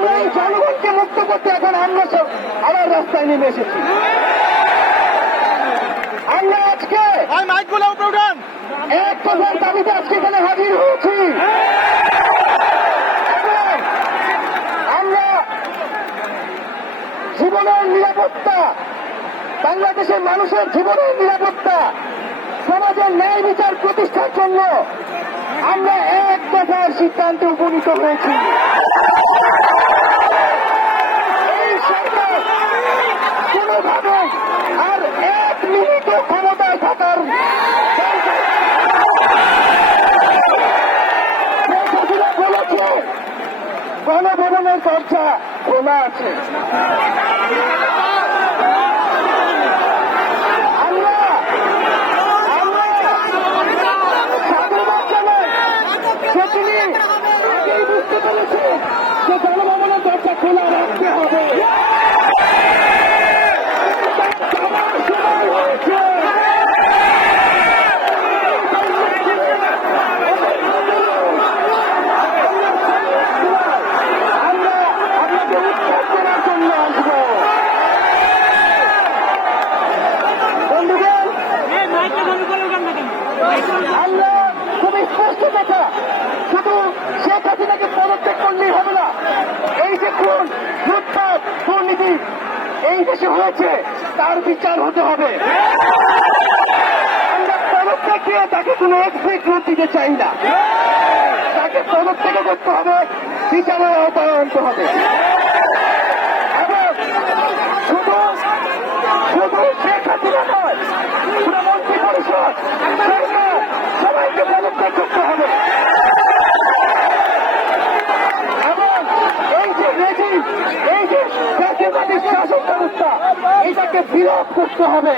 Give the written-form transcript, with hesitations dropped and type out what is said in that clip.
আমরা এই জনগণকে মুক্ত করতে এখন আমরা সব আবার রাস্তায় নেমে এসেছি। আমরা আজকে এক কথার দাবিতে আজকে এখানে হাজির হয়েছি। আমরা জীবনের নিরাপত্তা, বাংলাদেশের মানুষের জীবনের নিরাপত্তা, সমাজের ন্যায় বিচার প্রতিষ্ঠার জন্য আমরা এক দফার সিদ্ধান্তে উপনীত হয়েছি। এই সরকার কোনোভাবে আর এক মিনিটও ক্ষমতায় থাকার বলেছে গণভবনের দরজা খোলা আছে। বুঝতে পেরেছে যে গণভবনের দরজা খোলা রাখতে হবে। আমরা আপনাকে উৎখাত করার জন্য আসবো। বন্ধুগণ, আমরা খুব স্পষ্ট কথা, শুধু শেখ হাসিনাকে পদত্যাগ করলেই হবে না। এই যে খুন, লুটপাট, দুর্নীতি এই দেশে হয়েছে তার বিচার হতে হবে। আমরা পদত্যাগ দিয়ে তাকে কোনো এক্সিট রুট দিতে চাই না। তাকে পদত্যাগ করতে হবে, বিচারের আওতায় আনতে হবে। এবং শুধু শেখ হাসিনা নয়, পুরো মন্ত্রী পরিষদ, সরকার সবাইকে পদত্যাগ করতে হবে। এই যে জাতীয়তাবাদী শাসন ব্যবস্থা, এটাকে বিলোপ করতে হবে।